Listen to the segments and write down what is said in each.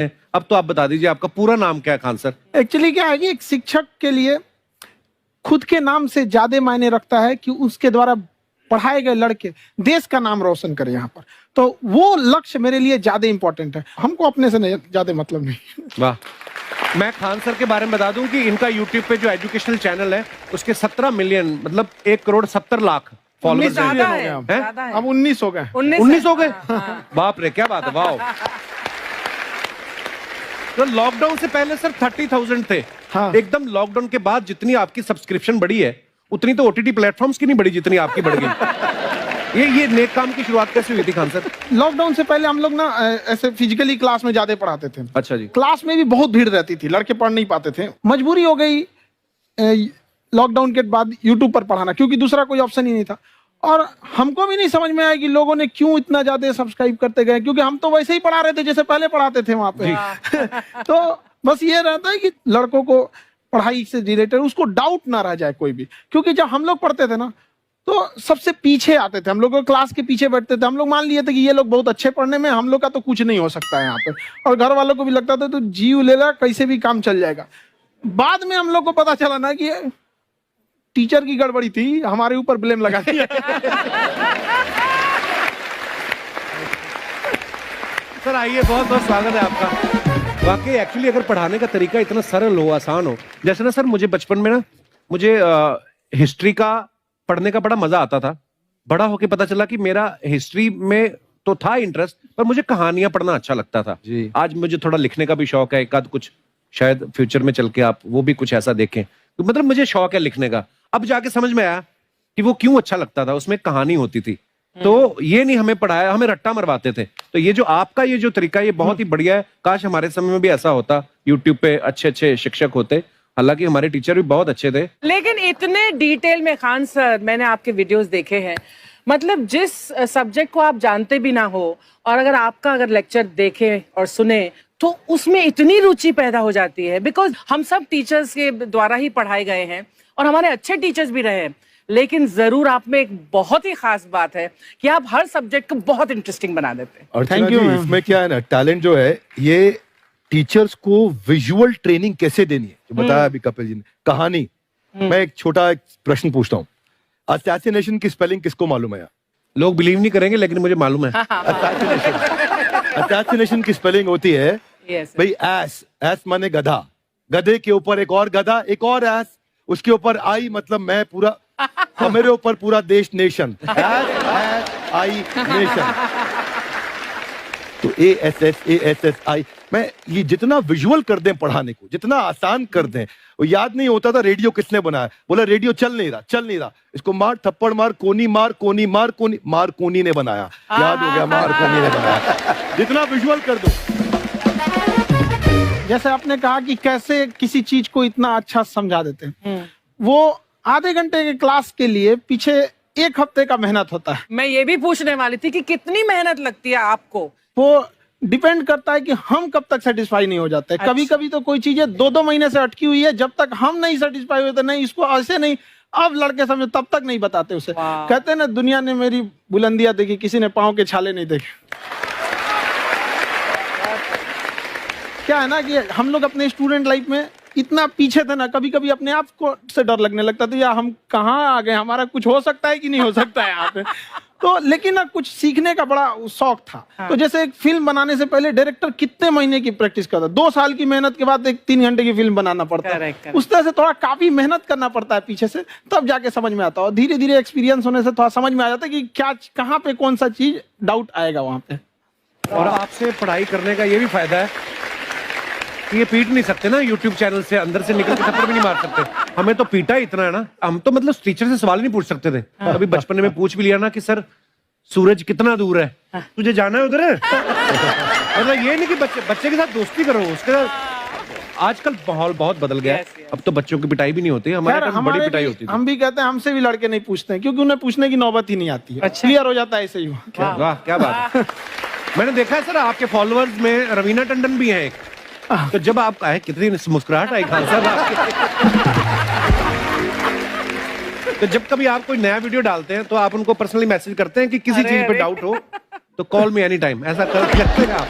अब तो आप बता दीजिए आपका पूरा नाम क्या है खान सर? एक्चुअली क्या है कि एक शिक्षक के लिए खुद के नाम से ज्यादा मायने रखता है कि उसके द्वारा पढ़ाए गए लड़के देश का नाम रोशन करें यहाँ पर, तो वो लक्ष्य मेरे लिए ज्यादा इंपॉर्टेंट है। हमको अपने से नहीं ज्यादा मतलब नहीं। वाह। मैं खान सर के बारे में बता दूं कि इनका यूट्यूब पे जो एजुकेशनल चैनल है उसके 17 मिलियन मतलब 1,70,00,000 फॉलोअर्स हैं। अब 19 हो गए। 19 हो गए। बाप रे, क्या बात है, वाह। तो लॉकडाउन से पहले सर 30,000 थे। हाँ। एकदम लॉकडाउन के बाद जितनी आपकी सब्सक्रिप्शन बढ़ी है उतनी तो ओटीटी प्लेटफॉर्म्स की नहीं बढ़ी जितनी आपकी बढ़ गई। ये नेक काम की शुरुआत कैसे हुई थी खान सर? लॉकडाउन से पहले हम लोग ना ऐसे फिजिकली क्लास में ज्यादा पढ़ाते थे। अच्छा जी। क्लास में भी बहुत भीड़ रहती थी, लड़के पढ़ नहीं पाते थे। मजबूरी हो गई लॉकडाउन के बाद यूट्यूब पर पढ़ाना, क्योंकि दूसरा कोई ऑप्शन ही नहीं था। और हमको भी नहीं समझ में आया कि लोगों ने क्यों इतना ज्यादा सब्सक्राइब करते गए, क्योंकि हम तो वैसे ही पढ़ा रहे थे जैसे पहले पढ़ाते थे वहां पे। तो बस ये रहता है कि लड़कों को पढ़ाई से रिलेटेड उसको डाउट ना रह जाए कोई भी, क्योंकि जब हम लोग पढ़ते थे ना तो सबसे पीछे आते थे, हम लोग क्लास के पीछे बैठते थे। हम लोग मान लिए थे कि ये लोग बहुत अच्छे पढ़ने में, हम लोग का तो कुछ नहीं हो सकता है यहाँ पे। और घर वालों को भी लगता था तो जीव ले ला, कैसे भी काम चल जाएगा। बाद में हम लोग को पता चला ना कि टीचर की गड़बड़ी थी, हमारे ऊपर ब्लेम लगा दिया। सर आइए, बहुत बहुत स्वागत है आपका। वाकई एक्चुअली अगर पढ़ाने का तरीका इतना सरल हो, आसान हो, जैसे ना सर मुझे बचपन में ना मुझे हिस्ट्री का पढ़ने का बड़ा मजा आता था। बड़ा होके पता चला कि मेरा हिस्ट्री में तो था इंटरेस्ट, पर मुझे कहानियां पढ़ना अच्छा लगता था जी। आज मुझे थोड़ा लिखने का भी शौक है, एक आध कुछ शायद फ्यूचर में चल के आप वो भी कुछ ऐसा देखें, तो मतलब मुझे शौक है लिखने का। अब जाके समझ में आया कि वो क्यों अच्छा लगता था, उसमें कहानी होती थी। तो ये नहीं हमें पढ़ाया, हमें रट्टा मरवाते थे। तो ये जो आपका ये जो तरीका ये बहुत ही बढ़िया है। काश हमारे समय में भी ऐसा होता, यूट्यूब पे अच्छे अच्छे शिक्षक होते। हालांकि हमारे टीचर भी बहुत अच्छे थे, लेकिन इतने डिटेल में खान सर मैंने आपके वीडियोस देखे हैं, मतलब जिस सब्जेक्ट को आप जानते भी ना हो और अगर लेक्चर देखें और सुने तो उसमें इतनी रुचि पैदा हो जाती है। बिकॉज हम सब टीचर्स के द्वारा ही पढ़ाए गए हैं और हमारे अच्छे टीचर्स भी रहे हैं, लेकिन जरूर आप में एक बहुत ही खास बात है कि आप हर सब्जेक्ट को बहुत इंटरेस्टिंग बना देते हैं। और थैंक यू। इसमें क्या है ना, टैलेंट जो है ये टीचर्स को विजुअल ट्रेनिंग कैसे देनी है, जो बताया अभी कपिल जी ने। कहानी, मैं एक छोटा प्रश्न पूछता हूँ, असैसिनेशन की स्पेलिंग किसको मालूम है? लोग बिलीव नहीं करेंगे लेकिन मुझे मालूम है। असैसिनेशन की स्पेलिंग होती है भाई एस, एस माने गधा, गधे के ऊपर एक और गधा, एक और एस, उसके ऊपर आई मतलब मैं पूरा, और मेरे ऊपर पूरा देश, नेशन, एस आई नेशन। तो ASSASSI मैं ये जितना विजुअल कर दें पढ़ाने को, जितना आसान कर दें। वो याद नहीं होता था रेडियो किसने बनाया, बोला रेडियो चल नहीं रहा, इसको मार थप्पड़ मार, कोनी मार, कोनी मार, कोनी मार, कोनी ने बनाया, याद हो गया, मार कोनी ने बनाया। जितना विजुअल कर दो। जैसे आपने कहा कि कैसे किसी चीज को इतना अच्छा समझा देते हैं, वो आधे घंटे के क्लास के लिए पीछे 1 हफ्ते का मेहनत होता है। मैं ये भी पूछने वाली थी कि कितनी मेहनत लगती है आपको। वो डिपेंड करता है कि हम कब तक सेटिस्फाई नहीं हो जाते। अच्छा। कभी कभी तो कोई चीजें 2-2 महीने से अटकी हुई है, जब तक हम नहीं सेटिस्फाई होते, नहीं इसको ऐसे नहीं, अब लड़के समझे तब तक नहीं बताते उसे। कहते हैं ना, दुनिया ने मेरी बुलंदियां देखी, किसी ने पाँव के छाले नहीं देखे। क्या है ना कि हम लोग अपने स्टूडेंट लाइफ में इतना पीछे थे ना, कभी कभी अपने आप को से डर लगने लगता था, या हम कहाँ आ गए, हमारा कुछ हो सकता है कि नहीं हो सकता है यहाँ पे। तो लेकिन ना कुछ सीखने का बड़ा शौक था। हाँ। तो जैसे एक फिल्म बनाने से पहले डायरेक्टर कितने महीने की प्रैक्टिस करता है, 2 साल की मेहनत के बाद एक 3 घंटे की फिल्म बनाना पड़ता है। उस तरह से थोड़ा काफी मेहनत करना पड़ता है पीछे से, तब जाके समझ में आता है। और धीरे धीरे एक्सपीरियंस होने से थोड़ा समझ में आ जाता है कि क्या, कहाँ पे कौन सा चीज डाउट आएगा वहां पे। और आपसे पढ़ाई करने का ये भी फायदा है कि ये पीट नहीं सकते ना यूट्यूब चैनल से, अंदर से निकल के थप्पड़ भी नहीं मार सकते। हमें तो पीटा ही इतना है ना, हम तो मतलब टीचर से सवाल नहीं पूछ सकते थे। अभी बचपन में पूछ भी लिया ना कि सर सूरज कितना दूर है, तुझे जाना है उधर है। मतलब ये नहीं कि बच्चे के साथ दोस्ती करो, उसके साथ आजकल माहौल बहुत बदल गया है। अब तो बच्चों की पिटाई भी नहीं होती, हमारे टाइम बड़ी पिटाई होती थी। हम भी कहते हैं, हमसे भी लड़के नहीं पूछते हैं, क्योंकि उन्हें पूछने की नौबत ही नहीं आती है। क्लियर हो जाता है ऐसे ही। वाह, क्या बात है। मैंने देखा है सर आपके फॉलोअर्स में रवीना टंडन भी है एक। तो जब आप आए, कितनी मुस्कुराहट आई खान साहब आपके। तो जब कभी आप कोई नया वीडियो डालते हैं तो आप उनको पर्सनली मैसेज करते हैं कि किसी चीज पे डाउट हो तो कॉल मी एनी टाइम, ऐसा करते हैं आप?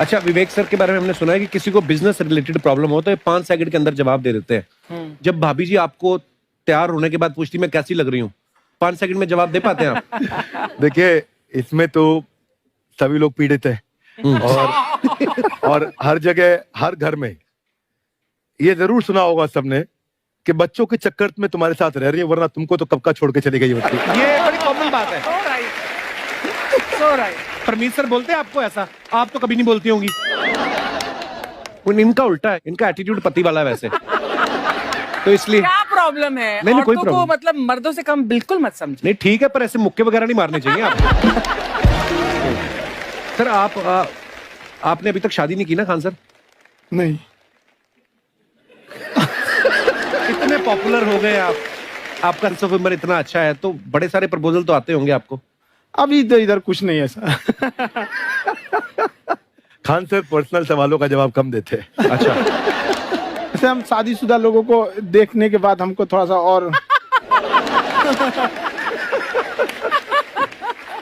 अच्छा, विवेक सर के बारे में हमने सुना है कि किसी को बिजनेस रिलेटेड प्रॉब्लम हो तो ये 5 सेकंड के अंदर जवाब दे देते हैं। जब भाभी जी आपको तैयार होने के बाद पूछती मैं कैसी लग रही हूँ, 5 सेकंड में जवाब दे पाते हैं आप? देखिए, इसमें तो सभी लोग पीड़ित हैं और हर जगह हर घर में ये जरूर सुना होगा सबने कि बच्चों के चक्कर में तुम्हारे साथ रह रही है, वरना तुमको तो कब का छोड़ के चली गई होती। ये बड़ी कॉमन बात है। So right. So right. Parmeet sir बोलते हैं आपको ऐसा? आप तो कभी नहीं बोलती होंगी। इनका उल्टा है, इनका एटीट्यूड पति वाला है वैसे, तो इसलिए। क्या प्रॉब्लम है? नहीं, कोई औरतों को प्रॉब्लम मतलब मर्दों से कम बिल्कुल मत समझो। नहीं, ठीक है, पर ऐसे मुक्के वगैरह नहीं मारने चाहिए आपको। सर आपने अभी तक शादी नहीं की ना खान सर? नहीं। इतने पॉपुलर हो गए आप, आपका सेंस ऑफ ह्यूमर इतना अच्छा है, तो बड़े सारे प्रपोजल तो आते होंगे आपको। अभी तो इधर कुछ नहीं है सर। खान सर पर्सनल सवालों का जवाब कम देते हैं। अच्छा, जैसे हम शादीशुदा लोगों को देखने के बाद हमको थोड़ा सा और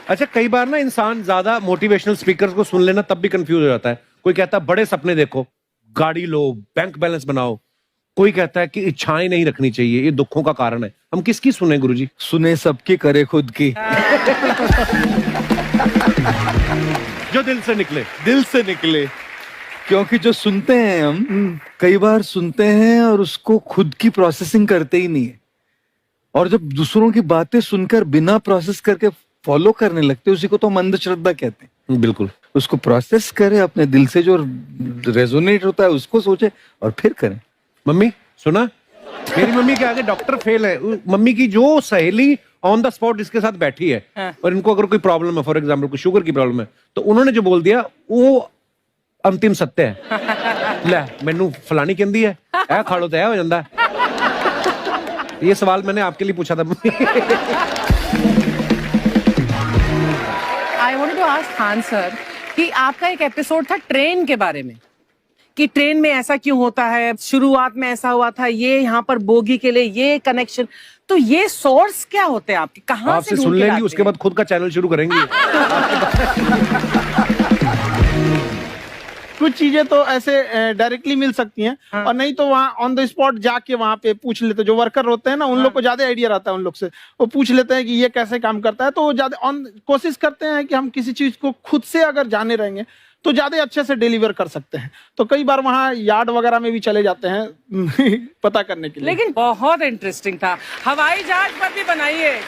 अच्छा, कई बार ना इंसान ज्यादा मोटिवेशनल स्पीकर्स को सुन लेना तब भी कंफ्यूज हो जाता है। कोई कहता है बड़े सपने देखो, गाड़ी लो, बैंक बैलेंस बनाओ। कोई कहता है कि इच्छाएं नहीं रखनी चाहिए, ये दुखों का कारण है। हम किसकी सुने गुरुजी? सुने सबकी, करे खुद की। जो दिल से निकले। दिल से निकले, क्योंकि जो सुनते हैं हम कई बार सुनते हैं और उसको खुद की प्रोसेसिंग करते ही नहीं है, और जब दूसरों की बातें सुनकर बिना प्रोसेस करके फॉलो करने लगते हैं, उसी को तो हम अंधश्रद्धा कहते हैं। बिल्कुल। उसको प्रोसेस करे, अपने दिल से जो रेजोनेट होता है उसको सोचे और फिर करें। मम्मी सुना, मेरी मम्मी के आगे डॉक्टर फेल है। मम्मी की जो सहेली ऑन द स्पॉट इसके साथ बैठी है, और इनको अगर कोई प्रॉब्लम है, फॉर एग्जाम्पल कोई शुगर की प्रॉब्लम है, तो उन्होंने जो बोल दिया वो अंतिम सत्य है। ले मैनू फलानी कहती है, ऐ खाड़ो तो ऐ हो जाता है। ये सवाल मैंने आपके लिए पूछा था मम्मी। I wanted to ask Khan sir कि आपका एक एपिसोड था ट्रेन के बारे में, कि ट्रेन में ऐसा क्यों होता है, शुरुआत में ऐसा हुआ था, ये यहाँ पर बोगी के लिए ये कनेक्शन, तो ये सोर्स क्या होते हैं आपके, कहाँ से आपसे ढूंढ सुन के लेंगी, लाते उसके हैं? बाद खुद का चैनल शुरू करेंगी। कुछ चीजें तो ऐसे डायरेक्टली मिल सकती हैं, और नहीं तो वहाँ ऑन द स्पॉट जाके वहाँ पे पूछ लेते। जो वर्कर होते हैं ना, उन लोग को ज्यादा आइडिया रहता है, उन लोग से वो पूछ लेते हैं कि ये कैसे काम करता है, तो वो ज्यादा कोशिश करते हैं कि हम किसी चीज को खुद से अगर जाने रहेंगे तो ज्यादा अच्छे से डिलीवर कर सकते हैं। तो कई बार वहाँ यार्ड वगैरह में भी चले जाते हैं पता करने के लिए। लेकिन बहुत इंटरेस्टिंग था। हवाई जहाज पर भी बनाइए।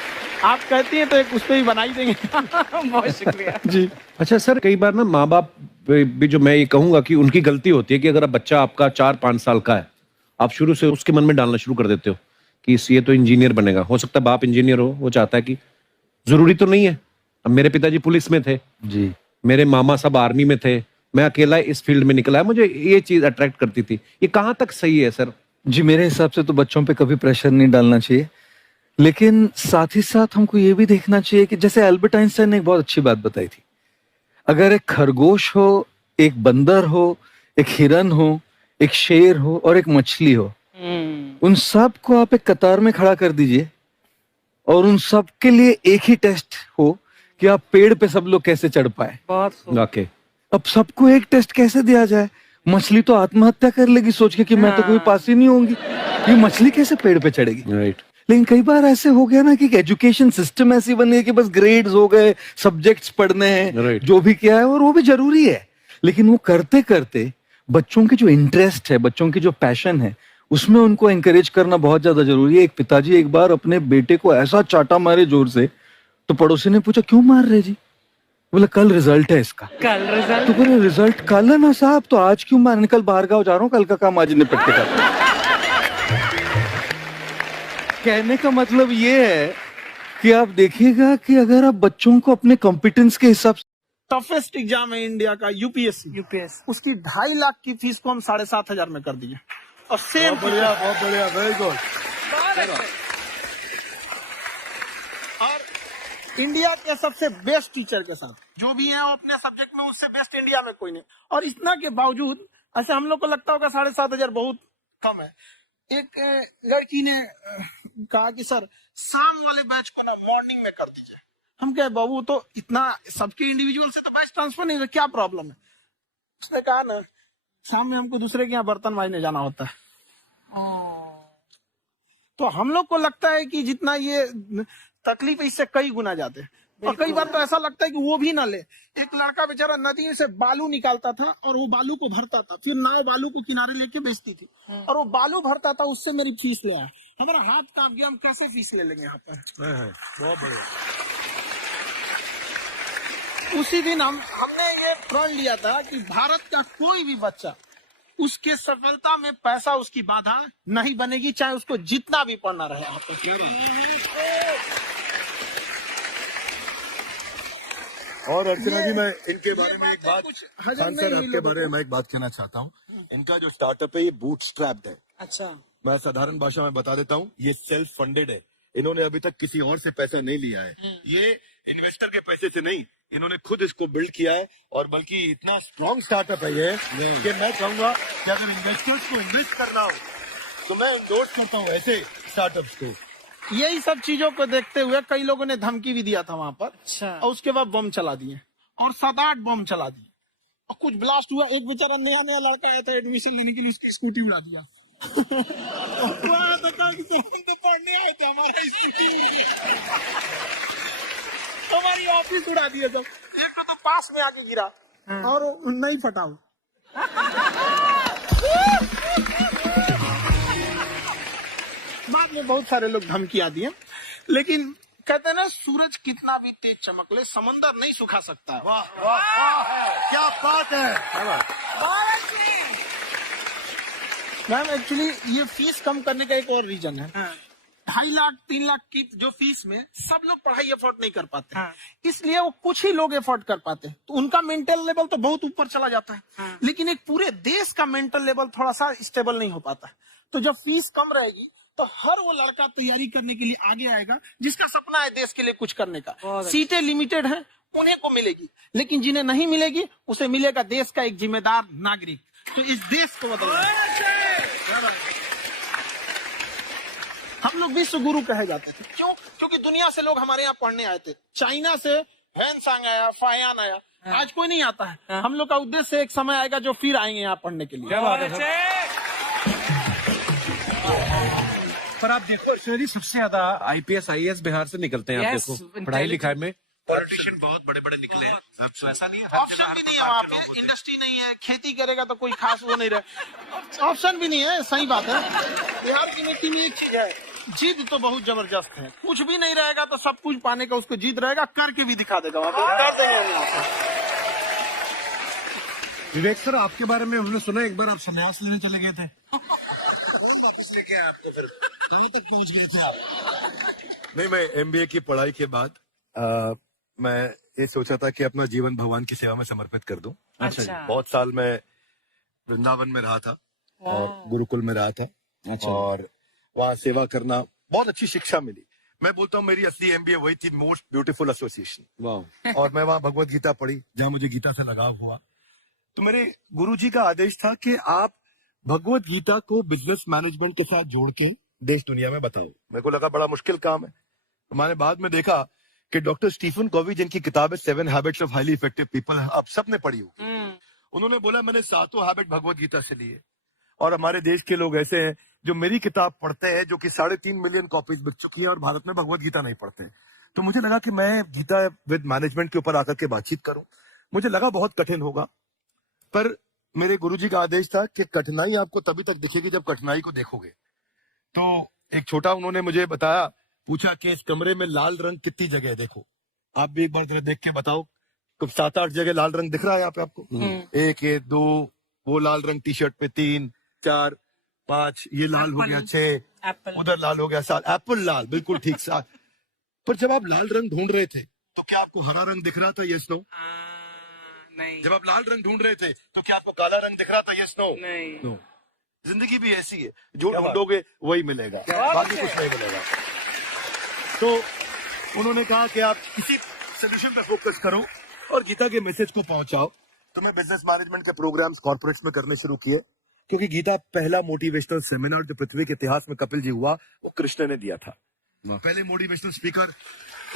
आप कहती हैं तो एक उस पर भी बनाई देंगे। बहुत शुक्रिया जी। अच्छा सर, कई बार ना माँ बाप भी, जो मैं ये कहूंगा कि उनकी गलती होती है कि अगर अब बच्चा आपका 4-5 साल का है, आप शुरू से उसके मन में डालना शुरू कर देते हो कि ये तो इंजीनियर बनेगा। हो सकता है बाप इंजीनियर हो, वो चाहता है कि जरूरी तो नहीं है। अब मेरे पिताजी पुलिस में थे जी, मेरे मामा सब आर्मी में थे, मैं अकेला इस फील्ड में निकला है, मुझे ये चीज अट्रैक्ट करती थी। ये कहाँ तक सही है सर? जी, मेरे हिसाब से तो बच्चों पे कभी प्रेशर नहीं डालना चाहिए, लेकिन साथ ही साथ हमको ये भी देखना चाहिए कि जैसे एल्बर्ट आइंस्टाइन ने एक बहुत अच्छी बात बताई थी, अगर एक खरगोश हो, एक बंदर हो, एक हिरन हो, एक शेर हो और एक मछली हो, उन सब को आप एक कतार में खड़ा कर दीजिए और उन सब के लिए एक ही टेस्ट हो कि आप पेड़ पे सब लोग कैसे चढ़ पाए। बहुत खूब। ओके, अब सबको एक टेस्ट कैसे दिया जाए? मछली तो आत्महत्या कर लेगी सोच के कि मैं तो कोई पास ही नहीं होंगी, ये मछली कैसे पेड़ पे चढ़ेगी? राइट। लेकिन कई बार ऐसे हो गया ना कि एजुकेशन सिस्टम ऐसी बनी है कि बस ग्रेड्स हो गए, सब्जेक्ट्स पढ़ने हैं, Right. जो भी किया है, और वो भी जरूरी है, लेकिन वो करते करते बच्चों की जो इंटरेस्ट है, बच्चों की जो पैशन है, उसमें उनको एंकरेज करना बहुत ज्यादा जरूरी है। एक पिताजी एक बार अपने बेटे को ऐसा चाटा मारे जोर से, तो पड़ोसी ने पूछा क्यों मार रहे जी? बोला कल रिजल्ट है इसका। कल रिजल्ट? तो बोले रिजल्ट कल है ना साहब, तो आज क्यों मारने? कल बाहर गाँव जा रहा हूँ, कल का काम आज निपट के करता हूं। कहने का मतलब ये है कि आप देखिएगा कि अगर आप बच्चों को अपने कॉम्पिटेंस के हिसाब से, टफेस्ट एग्जाम है इंडिया का यूपीएससी, उसकी 2.5 लाख की फीस को हम 7,500 में कर दिए। और सेम बढ़िया, बहुत बढ़िया, वेरी गुड। और इंडिया के सबसे बेस्ट टीचर के साथ जो भी है वो अपने सब्जेक्ट में उससे बेस्ट इंडिया में कोई नहीं। और इतना के बावजूद ऐसे हम लोग को लगता होगा 7,500 बहुत कम है। एक लड़की ने कहा कि सर शाम वाले बैच को ना मॉर्निंग में कर दीजिए। हम कहे बाबू तो इतना सबके इंडिविजुअल से तो बैच ट्रांसफर नहीं, क्या प्रॉब्लम है? उसने कहा ना, शाम में हमको दूसरे के यहाँ बर्तन मांजने जाना होता है। तो हम लोग को लगता है कि जितना ये तकलीफ है इससे कई गुना ज्यादा है। और कई बार तो ऐसा लगता है कि वो भी ना ले। एक लड़का बेचारा नदी से बालू निकालता था और वो बालू को भरता था, फिर नाव बालू को किनारे लेके बेचती थी, और वो बालू भरता था, उससे मेरी फीस ले आया। हमारा हाथ कांप गया, हम कैसे फीस ले लेंगे यहाँ पर। बहुत बढ़िया। उसी दिन हमने ये प्रण लिया था कि भारत का कोई भी बच्चा उसके सफलता में पैसा उसकी बाधा नहीं बनेगी, चाहे उसको जितना भी पढ़ना रहे। और अर्चना जी, मैं इनके बारे में एक बात, कुछ खान हजम सर नहीं आपके बारे में मैं एक बात कहना चाहता हूँ। इनका जो स्टार्टअप है ये बूटस्ट्रैप्ड है। अच्छा, मैं साधारण भाषा में बता देता हूँ, ये सेल्फ फंडेड है। इन्होंने अभी तक किसी और से पैसा नहीं लिया है, ये इन्वेस्टर के पैसे से नहीं, इन्होंने खुद इसको बिल्ड किया है। और बल्कि इतना स्ट्रॉन्ग स्टार्टअप है ये कि मैं कहूंगा कि अगर इन्वेस्टर्स को इन्वेस्ट करना हो तो मैं इंडोर्स करता हूँ ऐसे स्टार्टअप्स को। यही सब चीजों को देखते हुए कई लोगों ने धमकी भी दिया था वहां पर। अच्छा। और उसके बाद बम चला दिए, और 7-8 बम चला दिए, और कुछ ब्लास्ट हुआ। एक बेचारा नया नया लड़का आया था एडमिशन लेने के लिए, उसकी स्कूटी उड़ा दिया। वो आया था, कहा कि तो हम तो पढ़ने आए थे, हमारा स्कूटी उड़ा दिया। हमारी ऑफिस उड़ा दिए। तो एक तो पास में आके गिरा और नहीं फटा वो। बाद में बहुत सारे लोग धमकियां दिए, लेकिन कहते हैं ना, सूरज कितना भी तेज चमक ले, समंदर नहीं सुखा सकता है। वाह वाह वाह, क्या बात है। मैम एक्चुअली ये फीस कम करने का एक और रीजन है। 2.5 लाख 3 लाख की जो फीस में सब लोग पढ़ाई अफोर्ड नहीं कर पाते, इसलिए वो कुछ ही लोग अफोर्ड कर पाते, तो उनका मेंटल लेवल तो बहुत ऊपर चला जाता है। लेकिन एक पूरे देश का मेंटल लेवल थोड़ा सा स्टेबल नहीं हो पाता। तो जब फीस कम रहेगी तो हर वो लड़का तैयारी करने के लिए आगे आएगा जिसका सपना है देश के लिए कुछ करने का। सीटें लिमिटेड हैं, उन्हें को मिलेगी, लेकिन जिन्हें नहीं मिलेगी उसे मिलेगा देश का एक जिम्मेदार नागरिक। तो इस देश को बदलना। हम लोग विश्व गुरु कहे जाते थे, क्यों? क्योंकि दुनिया से लोग हमारे यहाँ पढ़ने आए थे। चाइना से वैनसांग आया, फायान आया, आज कोई नहीं आता है। हम लोग का उद्देश्य एक समय आएगा जो फिर आएंगे यहाँ पढ़ने के लिए। पर आप देखो अर्चना जी, सबसे ज्यादा IPS IAS बिहार से निकलते हैं। आप Yes, देखो पढ़ाई लिखाई में पॉलिटिशियन बहुत बड़े बड़े निकले हैं। तो ऐसा नहीं है, ऑप्शन भी नहीं है वहाँ पे, इंडस्ट्री नहीं है, खेती करेगा तो कोई खास वो नहीं रहे, ऑप्शन भी नहीं है। सही बात है। बिहार की मिट्टी में एक चीज है, जिद तो बहुत जबरदस्त है। कुछ भी नहीं रहेगा तो सब कुछ पाने का उसको जिद रहेगा, करके भी दिखा देगा वहाँ पे। विवेक सर, आपके बारे में हमने सुना एक बार आप संन्यास लेने चले गए थे। आपको फिर कहाँ तक पहुंच गए थे आप? नहीं, मैं MBA की पढ़ाई के बाद मैं ये सोचा था कि अपना जीवन भगवान की सेवा में समर्पित कर दूं। अच्छा। बहुत साल मैं वृंदावन में रहा था और गुरुकुल में रहा था। अच्छा। और वहाँ सेवा करना, बहुत अच्छी शिक्षा मिली। मैं बोलता हूँ मेरी असली MBA वही थी, मोस्ट ब्यूटीफुल एसोसिएशन। वाह। और मैं वहाँ भगवत गीता पढ़ी, जहाँ मुझे गीता से लगाव हुआ। तो मेरे गुरुजी का आदेश था कि आप भगवत गीता को बिजनेस मैनेजमेंट के साथ जोड़ के देश दुनिया में बताओ। मेरे को लगा बड़ा मुश्किल काम है। मैंने बाद में देखा कि डॉक्टर स्टीफन कॉवी, जिनकी किताब है 7 habits of highly effective people, आप सबने पढ़ी होगी। उन्होंने बोला मैंने 7 हैबिट भगवत गीता से लिए। और हमारे देश के लोग ऐसे हैं जो मेरी किताब पढ़ते हैं, जो कि 3.5 मिलियन कॉपीज बिक चुकी है, और भारत में भगवत गीता नहीं पढ़ते हैं। तो मुझे लगा कि मैं गीता विद मैनेजमेंट के ऊपर आकर के बातचीत करूं। मुझे लगा बहुत कठिन होगा, पर मेरे गुरुजी का आदेश था कि कठिनाई आपको तभी तक दिखेगी जब कठिनाई को देखोगे। तो एक छोटा उन्होंने मुझे बताया, पूछा कि इस कमरे में लाल रंग कितनी जगह है, देखो आप भी एक बार जरा देख के बताओ। तो 7-8 जगह लाल रंग दिख रहा है यहाँ पे आपको। 1 2 वो लाल रंग टी शर्ट पे, 3 4 5 ये लाल हो गया, 6 उधर लाल हो गया, 7 एप्पल लाल, बिल्कुल ठीक 7। पर जब आप लाल रंग ढूंढ रहे थे तो क्या आपको हरा रंग दिख रहा था? Yes no. नहीं। जब आप लाल रंग ढूंढ रहे थे तो क्या आपको काला रंग दिख रहा था? Yes no. नहीं। नो। जिंदगी भी ऐसी है, जो ढूंढोगे वही मिलेगा, बाकी कुछ नहीं मिलेगा। तो उन्होंने कहा कि आप किसी सोल्यूशन पे फोकस करो और गीता के मैसेज को पहुंचाओ। तो मैं बिजनेस मैनेजमेंट के प्रोग्राम्स कॉर्पोरेट्स में करने शुरू किए, क्योंकि गीता पहला मोटिवेशनल सेमिनार जो पृथ्वी के इतिहास में कपिल जी हुआ, वो कृष्ण ने दिया था। पहले मोटिवेशनल स्पीकर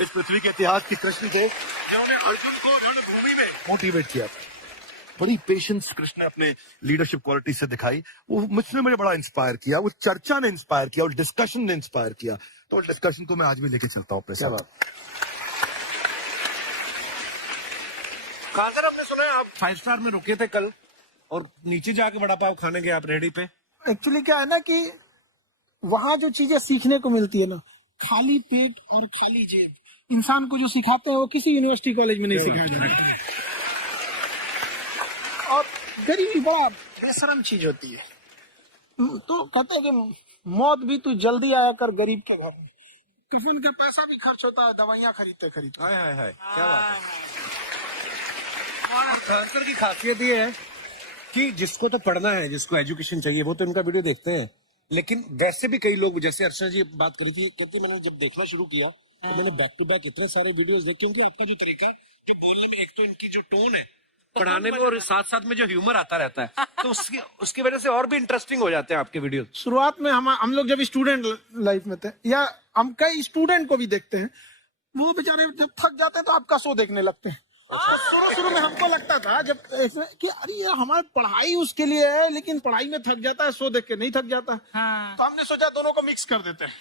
इस पृथ्वी के इतिहास के कृष्ण थे, जिन्होंने अर्जुन को रणभूमि में मोटिवेट किया था। बड़ी पेशेंस कृष्ण ने अपने लीडरशिप क्वालिटी से दिखाई, वो मुझे बड़ा इंस्पायर किया, वो चर्चा ने इंस्पायर किया, और डिस्कशन ने इंस्पायर किया। तो डिस्कशन को मैं आज भी लेके चलता हूँ अपने साथ। खान सर, आपने सुना है आप 5 स्टार में रुके थे कल और नीचे जाके वड़ा पाव खाने गए आप रेडी पे? एक्चुअली क्या है ना कि वहां जो चीजें सीखने को मिलती है ना, खाली पेट और खाली जेब, इंसान को जो सिखाते हैं वो किसी यूनिवर्सिटी कॉलेज में नहीं सिखाया जाता है। और गरीबी बड़ा बेशरम चीज होती है। तो कहते हैं कि मौत भी तू जल्दी आया कर गरीब के घर में। कफन का पैसा भी खर्च होता है, दवाइयां खरीदते खरीदते। हाय हाय हाय, क्या बात है। खान सर की खासियत ये है कि जिसको तो पढ़ना है, जिसको एजुकेशन चाहिए, वो तो इनका वीडियो देखते हैं, लेकिन वैसे भी कई लोग, जैसे अर्चना जी बात करी थी, कहते मैंने जब देखना शुरू किया तो मैंने बैक टू बैक इतने सारे वीडियोस देखे, क्योंकि आपका जो तरीका है जो बोलने में, एक तो इनकी जो टोन है पढ़ाने में, और साथ साथ में जो ह्यूमर आता रहता है, तो उसकी वजह से और भी इंटरेस्टिंग हो जाते हैं आपके वीडियो। शुरुआत में हम लोग जब स्टूडेंट लाइफ में थे, या हम कई स्टूडेंट को भी देखते हैं, वो बेचारे जब थक जाते हैं तो आपका शो देखने लगते हैं। शुरू में हमको लगता था जब कि अरे ये हमारी पढ़ाई उसके लिए है, लेकिन पढ़ाई में थक जाता है, शो देख के नहीं थक जाता। हाँ। तो हमने सोचा दोनों को मिक्स कर देते हैं।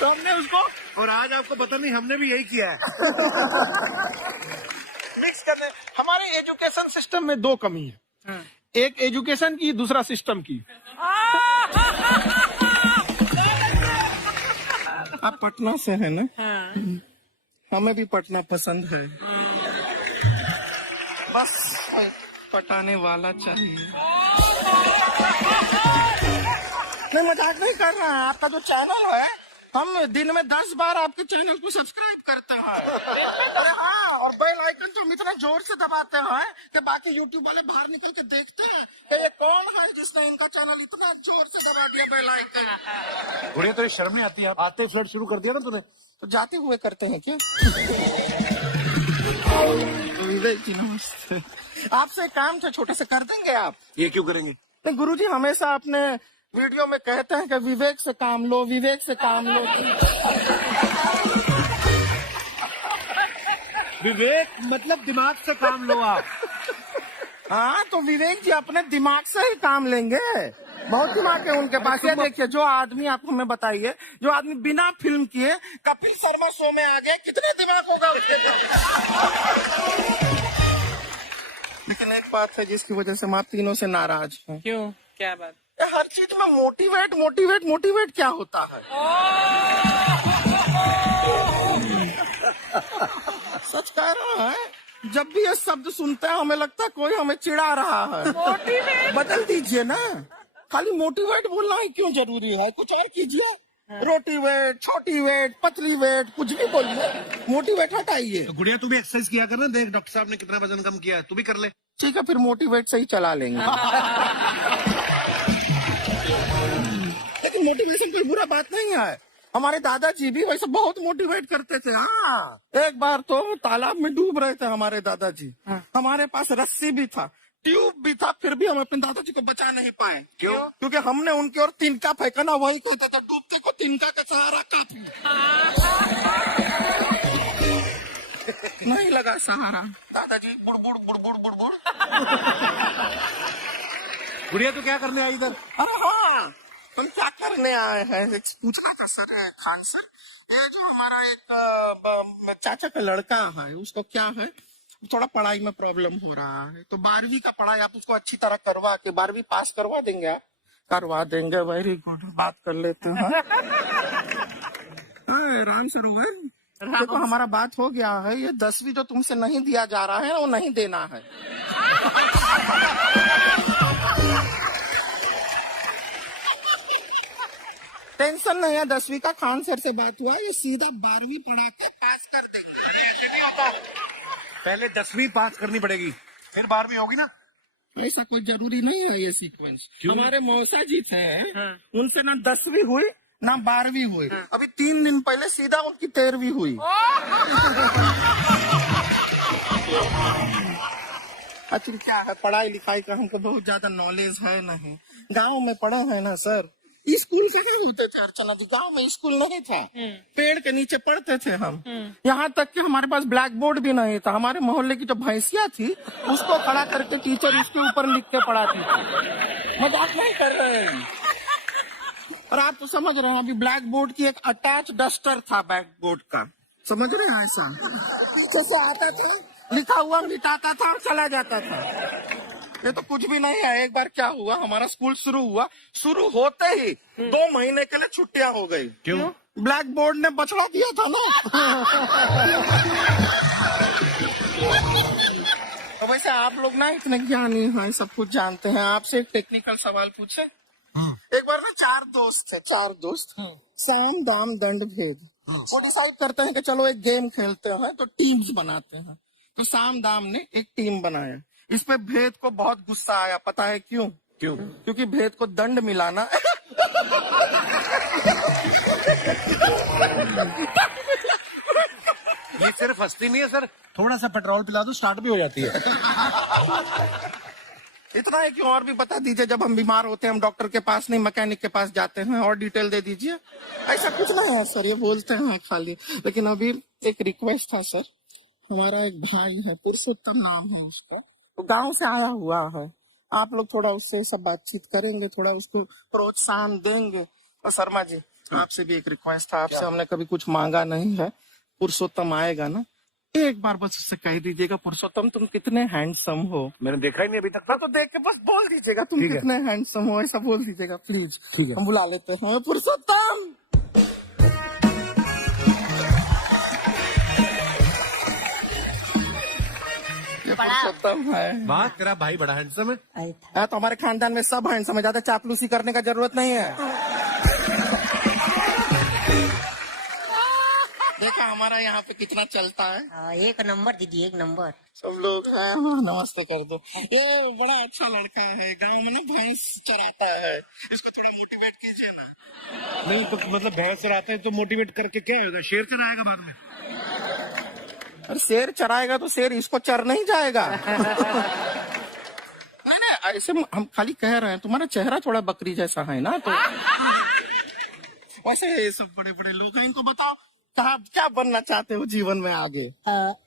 तो हमने उसको, और आज आपको पता नहीं, हमने भी यही किया है। मिक्स करने। हमारे एजुकेशन सिस्टम में 2 कमी है, एक एजुकेशन की, दूसरा सिस्टम की। आप पटना से है ना? हाँ। हमें भी पटना पसंद है, बस पटाने वाला चाहिए। नहीं, मजाक नहीं कर रहा है। आपका जो चैनल है, हम दिन में 10 बार आपके चैनल को सब्सक्राइब करते हैं। हाँ, और बेल आइकन तो हम इतना जोर से दबाते हैं कि बाकी यूट्यूब वाले बाहर निकल के देखते हैं कि ये कौन है जिसने इनका चैनल इतना जोर से दबा दिया बेल आइकन। बुढ़िया, तो शर्म नहीं आती है? आते ही फ्लर्ट शुरू कर दिया ना तूने। तो जाते हुए करते हैं क्या? विवेक जी नमस्ते। आपसे काम था छोटे से, कर देंगे आप? ये क्यों करेंगे? तो गुरुजी हमेशा अपने वीडियो में कहते हैं कि विवेक से काम लो, विवेक से काम लो। विवेक मतलब दिमाग से काम लो आप। हाँ, तो विवेक जी अपने दिमाग से ही काम लेंगे, बहुत दिमाग है उनके पास। ये देखिए, जो आदमी, आप हमें बताइए, जो आदमी बिना फिल्म किए कपिल शर्मा शो में आ गए, कितने दिमाग होगा उसके पास? लेकिन एक बात है जिसकी वजह से हम आप तीनों से नाराज हैं। क्यों, क्या बात? हर चीज में मोटिवेट मोटिवेट मोटिवेट क्या होता है? सच कह रहा है, जब भी ये शब्द सुनते हैं हमें लगता है कोई हमें चिढ़ा रहा है। मोटिवेट बदल दीजिए ना, खाली मोटिवेट बोलना ही क्यों जरूरी है? कुछ और कीजिए। रोटी वेट, छोटी वेट, पतली वेट, कुछ भी बोलिए, मोटिवेट हटाइए। तो गुड़िया, तू भी एक्सरसाइज किया कर ना, देख डॉक्टर साहब ने कितना वजन कम किया है, तू भी कर ले। ठीक है, फिर मोटिवेट से ही चला लेंगे। लेकिन मोटिवेशन कोई बुरा बात नहीं है। हमारे दादाजी भी वैसे बहुत मोटिवेट करते थे। हाँ, एक बार तो तालाब में डूब रहे थे हमारे दादाजी। हमारे पास रस्सी भी था, ट्यूब भी था, फिर भी हम अपने दादाजी को बचा नहीं पाए। क्यों? क्योंकि हमने उनकी ओर तिनका फेंका ना, वही कहते थे डूबते को तिनका का सहारा काफी। नहीं लगा सहारा, दादाजी बुड़बुड़ बुड़बुड़ बुड़बुड़। गुड़िया, तू क्या करने आई इधर? अरे हाँ, हम क्या करने आए हैं? पूछा था सर, खान सर, ये जो हमारा एक चाचा का लड़का है, उसको क्या है, थोड़ा पढ़ाई में प्रॉब्लम हो रहा है, तो 12वीं का पढ़ाई आप उसको अच्छी तरह करवा के 12वीं पास करवा देंगे आप? करवा देंगे, वेरी गुड, बात कर लेते हैं। राम सरोवर, देखो हमारा बात हो गया है, ये 10वीं जो तुमसे नहीं दिया जा रहा है वो नहीं देना है। टेंशन नहीं है, 10वीं का खान सर से बात हुआ, ये सीधा 12वीं पढ़ा के पास कर देंगे। पहले 10वीं पास करनी पड़ेगी, फिर 12वीं होगी ना? ऐसा कोई जरूरी नहीं है ये सीक्वेंस। हमारे मौसा जी थे, उनसे ना 10वीं हुई ना 12वीं हुई, अभी 3 दिन पहले सीधा उनकी 13वीं हुई। अच्छा, क्या है, पढ़ाई लिखाई का हमको बहुत ज्यादा नॉलेज है नहीं, गांव में पढ़े हैं ना सर, स्कूल कहाँ होते थे अर्चना जी, गांव में स्कूल नहीं था, पेड़ के नीचे पढ़ते थे हम। यहाँ तक कि हमारे पास ब्लैक बोर्ड भी नहीं था, हमारे मोहल्ले की जो भैंसिया थी उसको खड़ा करके टीचर उसके ऊपर लिख के पढ़ाती थी। मजाक नहीं कर रहे हैं। और आप तो समझ रहे हैं, अभी ब्लैक बोर्ड की एक अटैच डस्टर था बैक बोर्ड का, समझ रहे हैं, ऐसा पीछे से आता था, लिखा हुआ मिटाता था और चला जाता था। ये तो कुछ भी नहीं है। एक बार क्या हुआ, हमारा स्कूल शुरू हुआ, शुरू होते ही 2 महीने के लिए छुट्टियां हो गई। क्यों? ब्लैक बोर्ड ने बछड़ा दिया था ना। तो वैसे आप लोग ना इतने ज्ञानी हैं, सब कुछ जानते हैं। आपसे एक टेक्निकल सवाल पूछे। एक बार ना 4 दोस्त थे, 4 दोस्त, साम दाम दंड भेद। वो डिसाइड करते हैं कि चलो एक गेम खेलते हैं, तो टीम्स बनाते हैं। तो साम दाम ने एक टीम बनाया। इस पे भेद को बहुत गुस्सा आया, पता है क्यों? क्यों? क्योंकि भेद को दंड मिलाना ये सिर्फ हंसती नहीं है सर, थोड़ा सा पेट्रोल पिला दो स्टार्ट भी हो जाती है। इतना है कि और भी बता दीजिए, जब हम बीमार होते हैं हम डॉक्टर के पास नहीं मैकेनिक के पास जाते हैं, और डिटेल दे दीजिए। ऐसा कुछ नहीं है सर, ये बोलते हैं खाली। लेकिन अभी एक रिक्वेस्ट था सर, हमारा एक भाई है, पुरुषोत्तम नाम है उसका, तो गांव से आया हुआ है, आप लोग थोड़ा उससे सब बातचीत करेंगे, थोड़ा उसको प्रोत्साहन देंगे। और शर्मा जी, आपसे भी एक रिक्वेस्ट था, आपसे हमने कभी कुछ मांगा नहीं है। पुरुषोत्तम आएगा ना, एक बार बस उससे कह दीजिएगा, पुरुषोत्तम तुम कितने हैंडसम हो। मैंने देखा ही नहीं अभी तक। तो देख के बस बोल दीजिएगा तुम ठीक है। कितने हैंडसम हो, ऐसा बोल दीजिएगा प्लीज। ठीक है। हम बुला लेते हैं पुरुषोत्तम। ये पुरुषोत्तम है। वाह, तेरा भाई बड़ा हैंडसम है। हाँ, तो हमारे खानदान में सब हैंडसम है, ज्यादा चापलूसी करने का जरूरत नहीं है। देखा हमारा यहाँ पे कितना चलता है। एक नंबर दीदी, एक नंबर। सब लोग हैं, नमस्ते कर दो। ये बड़ा अच्छा लड़का है, गांव में ना भैंस चराता है, इसको थोड़ा मोटिवेट कीजिए ना। नहीं तो मतलब भैंस चराते हैं तो मोटिवेट करके क्या होगा, शेर चराएगा बाद में। अरे शेर चराएगा तो शेर इसको चर नहीं जाएगा। नहीं ऐसे हम खाली कह रहे हैं, तुम्हारा चेहरा थोड़ा बकरी जैसा है ना, तो वैसे ये सब बड़े बड़े लोग हैं, इनको बताओ कहा क्या बनना चाहते हो जीवन में आगे?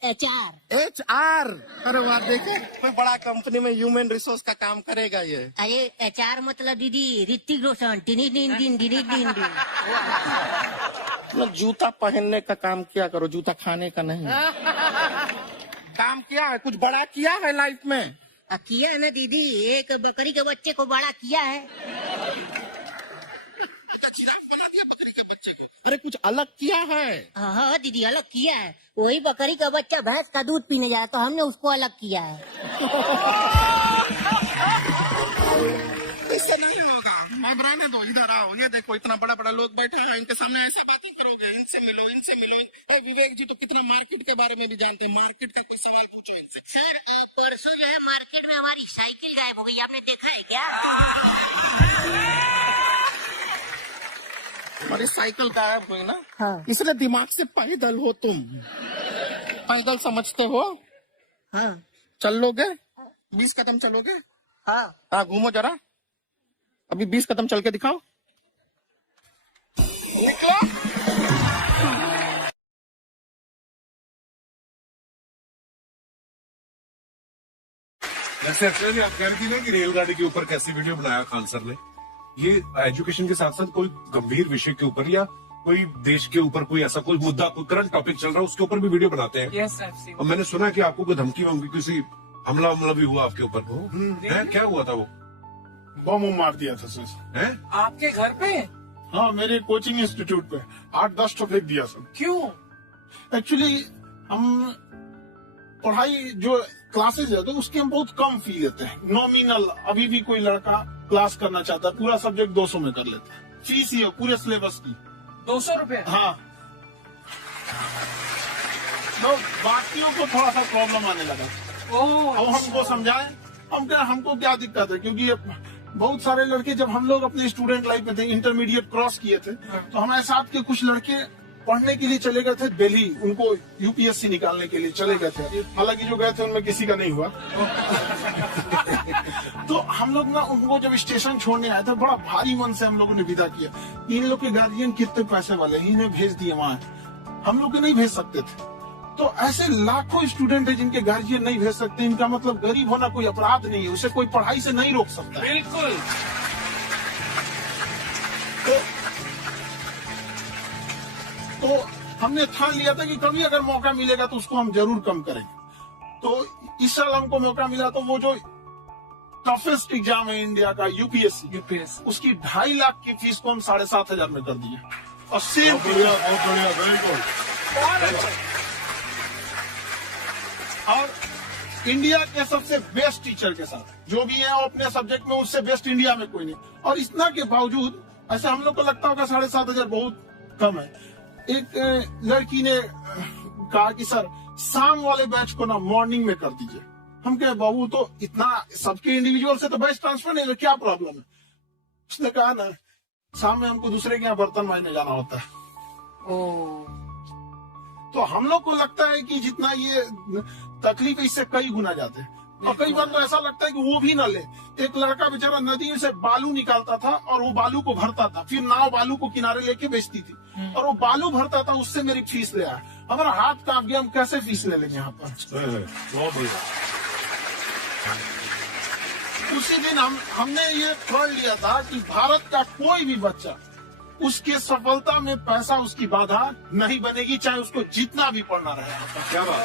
HR। अरे वाह, देखे कोई बड़ा कंपनी में ह्यूमन रिसोर्स का काम करेगा ये। अरे HR मतलब दीदी ऋतिक रोशन, टिनी दिन दिन दिनी दिन दिन। मतलब जूता पहनने का काम किया करो, जूता खाने का नहीं। काम किया है, कुछ बड़ा किया है लाइफ में? किया है ना दीदी, एक बकरी के बच्चे को बड़ा किया है। बना दिया बकरी के बच्चे को। अरे कुछ अलग किया है? हाँ दीदी, अलग किया है। वही बकरी का बच्चा भैंस का दूध पीने जाए तो हमने उसको अलग किया है। ऐसा नहीं होगा, अब रहने दो, इधर आओ। ये देखो इतना बड़ा बड़ा लोग बैठा है, इनके सामने ऐसा बातें करोगे, इनसे मिलो इनसे मिलो। विवेक जी तो कितना मार्केट के बारे में भी जानते हैं, मार्केट का कोई सवाल पूछो इनसे। सर परसों जो है मार्केट में हमारी साइकिल गायब हो गई, आपने देखा है क्या? हमारी साइकिल गायब हुई ना, हाँ। इसलिए दिमाग से पैदल हो तुम, पैदल समझते हो? हाँ चल लोगे 20 कदम चलोगे? हाँ। घूमो जरा, अभी 20 कदम चल के दिखाओ। निकलो। जैसे एक्चुअली आप कह रही थी ना कि रेलगाड़ी के ऊपर कैसी वीडियो बनाया खान सर ने, ये एजुकेशन के साथ साथ कोई गंभीर विषय के ऊपर या कोई देश के ऊपर कोई ऐसा कोई मुद्दा, कोई करंट टॉपिक चल रहा है उसके ऊपर भी वीडियो बनाते हैं। Yes, I've seen. और मैंने सुना कि आपको कोई धमकी वमकी, किसी हमला वमला भी हुआ आपके ऊपर? है क्या हुआ था? वो बम मार दिया था सर। है? आपके घर पे? हाँ, मेरे कोचिंग इंस्टीट्यूट पे 8-10 तो फेंक दिया सर। क्यों? एक्चुअली हम पढ़ाई जो क्लासेज है तो उसके हम बहुत कम फी लेते हैं, नॉमिनल। अभी भी कोई लड़का क्लास करना चाहता है, पूरा सब्जेक्ट 200 में कर लेता है, फीस ही है पूरे सिलेबस की 200 रुपए? हाँ। तो बाकियों को थोड़ा सा प्रॉब्लम आने लगा। अब हमको समझाएं, हमको क्या दिक्कत है, क्योंकि बहुत सारे लड़के जब हम लोग अपने स्टूडेंट लाइफ में थे, इंटरमीडिएट क्रॉस किए थे, तो हमारे साथ के कुछ लड़के पढ़ने के लिए चले गए थे दिल्ली, उनको यूपीएससी निकालने के लिए चले गए थे। हालांकि जो गए थे उनमें किसी का नहीं हुआ। तो हम लोग ना उनको जब स्टेशन छोड़ने आए थे बड़ा भारी मन से हम लोगों ने विदा किया। इन लोग के गार्जियन कितने पैसे वाले हैं, इन्हें भेज दिए वहां, हम लोग नहीं भेज सकते थे। तो ऐसे लाखों स्टूडेंट है जिनके गार्जियन नहीं भेज सकते। इनका मतलब गरीब होना कोई अपराध नहीं है, उसे कोई पढ़ाई से नहीं रोक सकता। बिल्कुल। तो हमने ठान लिया था कि कभी अगर मौका मिलेगा तो उसको हम जरूर कम करेंगे। तो इस साल हमको मौका मिला तो वो जो टफेस्ट एग्जाम है इंडिया का यूपीएससी, उसकी 2.5 लाख की फीस को हम 7,500 में कर दिए। और सेम बढ़िया, बहुत बढ़िया, वेरी गुड। और इंडिया के सबसे बेस्ट टीचर के साथ जो भी है वो अपने सब्जेक्ट में उससे बेस्ट इंडिया में कोई नहीं। और इतना के बावजूद ऐसे हम लोग को लगता होगा 7,500 बहुत कम है। एक लड़की ने कहा कि सर शाम वाले बैच को ना मॉर्निंग में कर दीजिए। हम कहे बाबू तो इतना सबके इंडिविजुअल से तो बैच ट्रांसफर नहीं, क्या प्रॉब्लम है? उसने कहा ना शाम में हमको दूसरे के यहाँ बर्तन मांजने जाना होता है। तो हम लोग को लगता है कि जितना ये तकलीफ इससे कई गुना जाते हैं। और कई बार तो ऐसा लगता है कि वो भी ना ले। एक लड़का बेचारा नदी में से बालू निकालता था और वो बालू को भरता था, फिर नाव बालू को किनारे लेके बेचती थी और वो बालू भरता था, उससे मेरी फीस ले आया। हमारा हाथ कांप गया, हम कैसे फीस ले लेंगे यहाँ पर। बहुत बढ़िया। उसी दिन हमने ये प्रण लिया था कि भारत का कोई भी बच्चा उसके सफलता में पैसा उसकी बाधा नहीं बनेगी, चाहे उसको जितना भी पढ़ना रहे। क्या बात।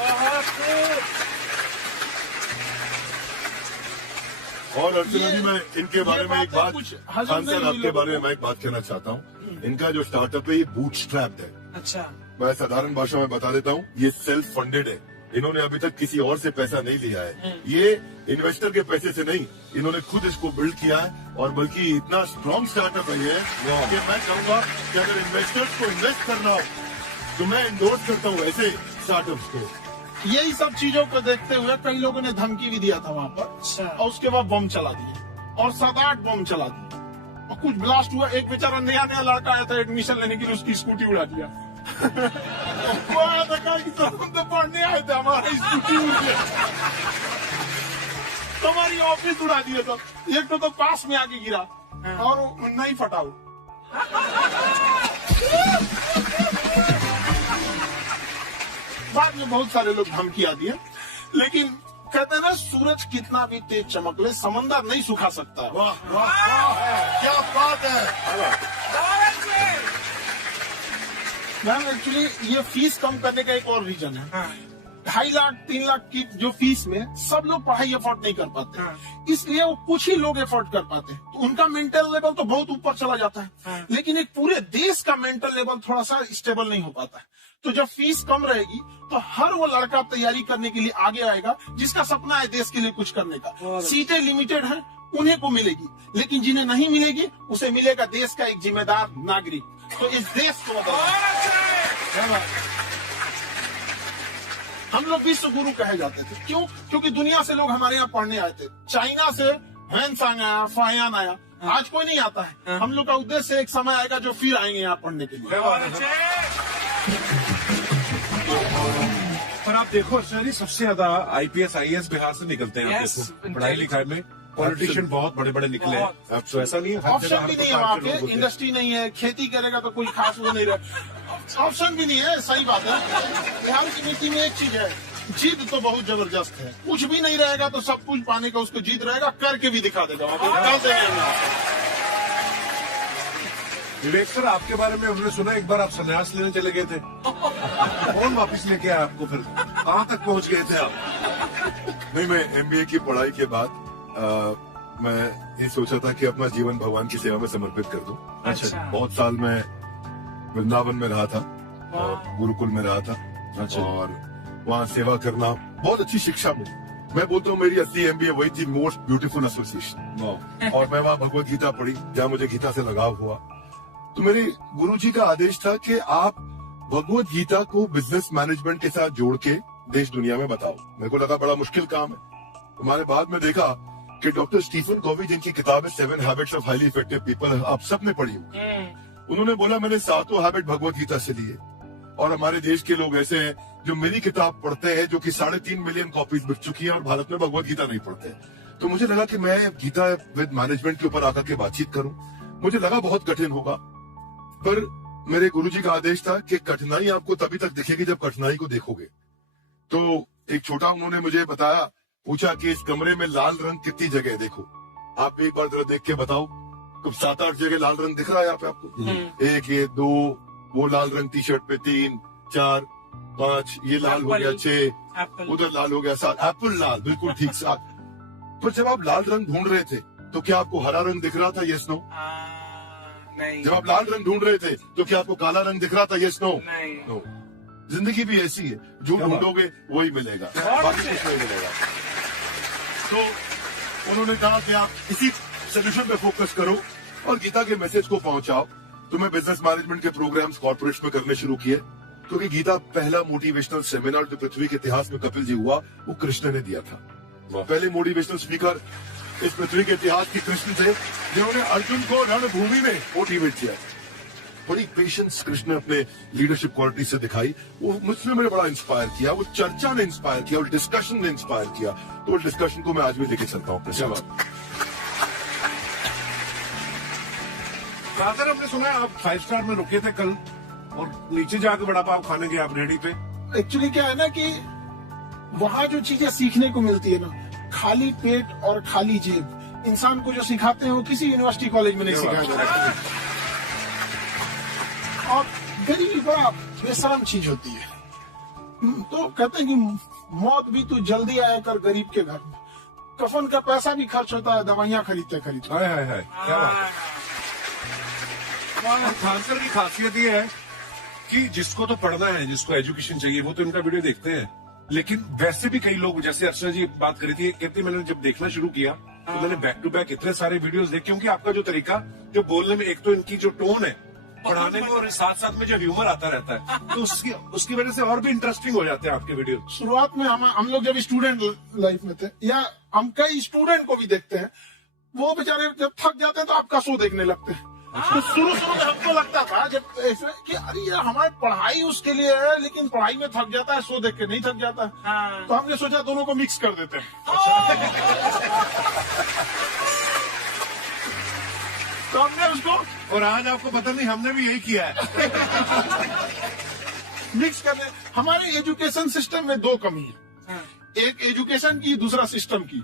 और अर्चना जी, मैं इनके बारे में एक बात, खान सर आपके बारे में मैं एक बात कहना चाहता हूँ। इनका जो स्टार्टअप है ये बूटस्ट्रैप्ड है। अच्छा। मैं साधारण भाषा में बता देता हूँ, ये सेल्फ फंडेड है। इन्होंने अभी तक किसी और से पैसा नहीं लिया है, ये इन्वेस्टर के पैसे से नहीं, इन्होंने खुद इसको बिल्ड किया है। और बल्कि इतना स्ट्रॉन्ग स्टार्टअप है ये कि मैं कहूँगा कि अगर इन्वेस्टर्स को इन्वेस्ट करना हो तो मैं इंडोर्स करता हूँ ऐसे स्टार्टअप्स को। यही सब चीजों को देखते हुए कई लोगों ने धमकी भी दिया था वहाँ पर, और उसके बाद बम चला दिए और 7-8 बम चला दिए और कुछ ब्लास्ट हुआ। एक बेचारा नया लड़का आया था एडमिशन लेने के लिए, उसकी स्कूटी उड़ा दिया। वो आया था कहा कि तो हम तो पढ़ने आए थे, हमारी स्कूटी उड़ गई, तो हमारी ऑफिस उड़ा दिया था। एक तो पास में आके गिरा और नहीं फटा वो। बाद में बहुत सारे लोग धमकियां दिए, लेकिन कहते हैं ना सूरज कितना भी तेज चमक ले समंदर नहीं सुखा सकता। वाह वाह वाह, क्या बात है। मैम एक्चुअली ये फीस कम करने का एक और रीजन है। 2.5 लाख 3 लाख की जो फीस में सब लोग पढ़ाई अफोर्ड नहीं कर पाते, इसलिए वो कुछ ही लोग अफोर्ड कर पाते हैं। तो उनका मेंटल लेवल तो बहुत ऊपर चला जाता है, लेकिन एक पूरे देश का मेंटल लेवल थोड़ा सा स्टेबल नहीं हो पाता है। तो जब फीस कम रहेगी तो हर वो लड़का तैयारी करने के लिए आगे आएगा जिसका सपना है देश के लिए कुछ करने का। सीटें लिमिटेड है, उन्हें को मिलेगी, लेकिन जिन्हें नहीं मिलेगी उसे मिलेगा देश का एक जिम्मेदार नागरिक। तो इस देश को हम लोग विश्व गुरु कहे जाते थे। क्यों? क्योंकि दुनिया से लोग हमारे यहाँ पढ़ने आए थे। चाइना से हैंसांग आया, फायान आया, आज कोई नहीं आता है। हम लोग का उद्देश्य एक समय आएगा जो फिर आएंगे यहाँ पढ़ने के लिए। पर आप देखो अर्चना जी, सबसे ज्यादा IPS IAS बिहार से निकलते हैं। आप देखो पढ़ाई लिखाई में पॉलिटिशियन बहुत बड़े बड़े निकले हैं। अब तो ऐसा नहीं है, ऑप्शन भी नहीं है वहाँ पे, इंडस्ट्री नहीं है, खेती करेगा तो कोई खास वो नहीं रहे, ऑप्शन भी नहीं है। सही बात है। बिहार की नीति में एक चीज है, जिद तो बहुत जबरदस्त है। कुछ भी नहीं रहेगा तो सब कुछ पाने का उसको जिद रहेगा, करके भी दिखा देगा। विवेक सर, आपके बारे में हमने सुना एक बार आप संन्यास लेने चले गए थे। कौन वापस लेके आया आपको? फिर कहाँ तक पहुँच गए थे आप? नहीं, मैं MBA की पढ़ाई के बाद मैं ये सोचा था कि अपना जीवन भगवान की सेवा में समर्पित कर दूं। अच्छा। बहुत साल मैं वृंदावन में रहा था और गुरुकुल में रहा था। अच्छा। और वहाँ सेवा करना बहुत अच्छी शिक्षा मिली। मैं बोलता हूँ मेरी असली MBA वही थी, मोस्ट ब्यूटीफुल एसोसिएशन। और मैं वहाँ भगवत गीता पढ़ी, जहाँ मुझे गीता से लगाव हुआ। तो मेरे गुरुजी का आदेश था कि आप भगवत गीता को बिजनेस मैनेजमेंट के साथ जोड़ के देश दुनिया में बताओ। मेरे को लगा बड़ा मुश्किल काम है। हमारे बाद में देखा कि डॉक्टर स्टीफन कोवी, जिनकी किताब है 7 habits of highly effective people, आप सबने पढ़ी होगी। उन्होंने बोला मैंने 7 हैबिट भगवत गीता से लिए। और हमारे देश के लोग ऐसे हैं जो मेरी किताब पढ़ते हैं, जो कि 3.5 मिलियन कॉपीज बिक चुकी है और भारत में भगवत गीता नहीं पढ़ते। तो मुझे लगा कि मैं गीता विद मैनेजमेंट के ऊपर आकर के बातचीत करूं। मुझे लगा बहुत कठिन होगा, पर मेरे गुरुजी का आदेश था कि कठिनाई आपको तभी तक दिखेगी जब कठिनाई को देखोगे। तो एक छोटा उन्होंने मुझे बताया, पूछा कि इस कमरे में लाल रंग कितनी जगह है, देखो आप भी एक बार जरा देख के बताओ। तो 7-8 जगह लाल रंग दिख रहा है यहाँ पे आपको। 1 ये 2, वो लाल रंग टी शर्ट पे 3 4 5, ये लाल हो गया 6, उधर लाल हो गया 7, एप्पल लाल बिल्कुल ठीक 7। पर जब आप लाल रंग ढूंढ रहे थे तो क्या आपको हरा रंग दिख रहा था? Yes no. नहीं। जब आप लाल रंग ढूंढ रहे थे तो क्या आपको काला रंग दिख रहा था? Yes no. नहीं। नो। जिंदगी भी ऐसी है, जो ढूंढोगे वही मिलेगा, बाकी कुछ नहीं मिलेगा। तो उन्होंने कहा कि आप इसी सोल्यूशन पे फोकस करो और गीता के मैसेज को पहुंचाओ। तो मैं बिजनेस मैनेजमेंट के प्रोग्राम्स कॉर्पोरेट में करने शुरू किए, क्योंकि गीता पहला मोटिवेशनल सेमिनार जो पृथ्वी के इतिहास में कपिल जी हुआ, वो कृष्ण ने दिया था। पहले मोटिवेशनल स्पीकर इस पृथ्वी के इतिहास के कृष्ण थे, जिन्होंने अर्जुन को रणभूमि में मोटिवेट किया। बड़ी पेशेंस कृष्ण ने अपने लीडरशिप क्वालिटी से दिखाई, वो मुझसे मुझे बड़ा इंस्पायर किया, वो चर्चा ने इंस्पायर किया, वो डिस्कशन ने इंस्पायर किया। तो वो डिस्कशन को मैं आज भी लेके चलता हूँ। सर हमने सुना है आप 5 स्टार में रुके थे कल और नीचे जाके बड़ा पाव खाने गए आप रेडी पे। एक्चुअली क्या है ना कि वहाँ जो चीजें सीखने को मिलती है ना, खाली पेट और खाली जेब इंसान को जो सिखाते हैं वो किसी यूनिवर्सिटी कॉलेज में नहीं सिखाया जाता। और गरीबी बड़ा बेशरम चीज होती है। तो कहते हैं कि मौत भी तू जल्दी आया कर गरीब के घर में। कफन का पैसा भी खर्च होता है, दवाइयाँ खरीदते खरीदते। हाय हाय हाय, क्या बात है। खानसर की खासियत ये है कि जिसको तो पढ़ना है, जिसको एजुकेशन चाहिए, वो तो इनका वीडियो देखते हैं। लेकिन वैसे भी कई लोग, जैसे अर्चना जी बात करी थी, कहती मैंने जब देखना शुरू किया तो मैंने बैक टू बैक इतने सारे वीडियोस देखे, क्योंकि आपका जो तरीका जो बोलने में, एक तो इनकी जो टोन है पढ़ाने में, और साथ साथ में जो ह्यूमर आता रहता है, तो उसकी वजह से और भी इंटरेस्टिंग हो जाते हैं आपके वीडियो। शुरुआत में हम लोग जब स्टूडेंट लाइफ में थे, या हम कई स्टूडेंट को भी देखते हैं, वो बेचारे जब थक जाते हैं तो आपका शो देखने लगते हैं। तो शुरू में हमको लगता था जब ऐसे कि अरे यार हमारी पढ़ाई उसके लिए है, लेकिन पढ़ाई में थक जाता है, शो देख के नहीं थक जाता। तो हमने सोचा दोनों को मिक्स कर देते हैं। तो हमने उसको, और आज आपको पता नहीं, हमने भी यही किया है। मिक्स करने। हमारे एजुकेशन सिस्टम में 2 कमी है, एक एजुकेशन की, दूसरा सिस्टम की।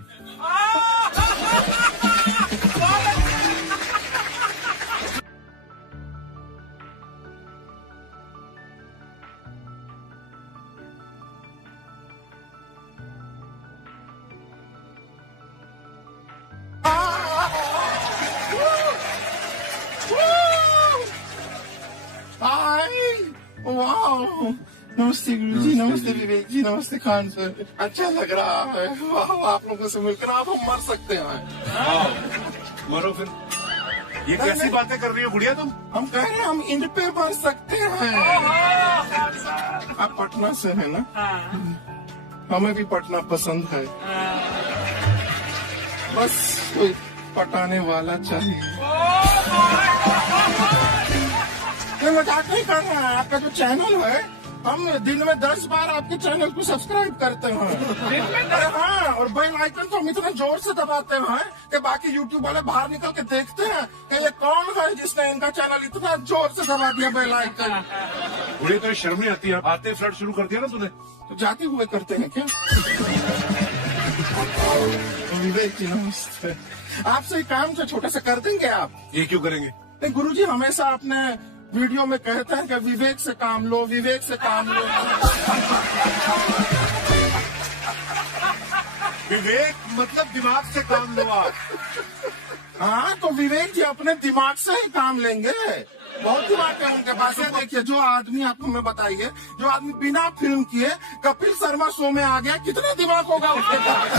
वाह, नमस्ते गुरुजी, नमस्ते विवेक जी, नमस्ते खान सर। अच्छा लग रहा है। वाह, आप लोगों से मिलकर आप हम मर सकते हैं। मरो फिर। ये कैसी बातें कर रही हो गुड़िया तुम? हम कह रहे हैं हम इंड पे मर सकते हैं। आप पटना से है ना? हमें भी पटना पसंद है। बस कोई पटाने वाला चाहिए। मैं मजाक नहीं कर रहा है। आपका जो चैनल है, हम दिन में 10 बार आपके चैनल को सब्सक्राइब करते हैं। अरे हाँ, और बेल आइकन तो हम इतने जोर से दबाते हैं कि बाकी यूट्यूब वाले बाहर निकल के देखते हैं कि ये कौन है जिसने इनका चैनल इतना जोर से दबा दिया बेल आइकन। मुझे तो शर्म नहीं आती है, आते फ्लर्ट शुरू कर दिया ना तूने। तो जाते हुए करते हैं क्या? विवेक जी नमस्ते। आपसे एक काम से छोटा सा कर देंगे आप? ये क्यों करेंगे? नहीं गुरुजी, हमेशा आपने वीडियो में कहते हैं कि विवेक से काम लो, विवेक से काम लो। विवेक मतलब दिमाग से काम लो आप। हाँ, तो विवेक जी अपने दिमाग से ही काम लेंगे। बहुत दिमाग है उनके पास। देखिए, जो आदमी, आप हमें बताइए, जो आदमी बिना फिल्म किए कपिल शर्मा शो में आ गया, कितना दिमाग होगा उसके पास?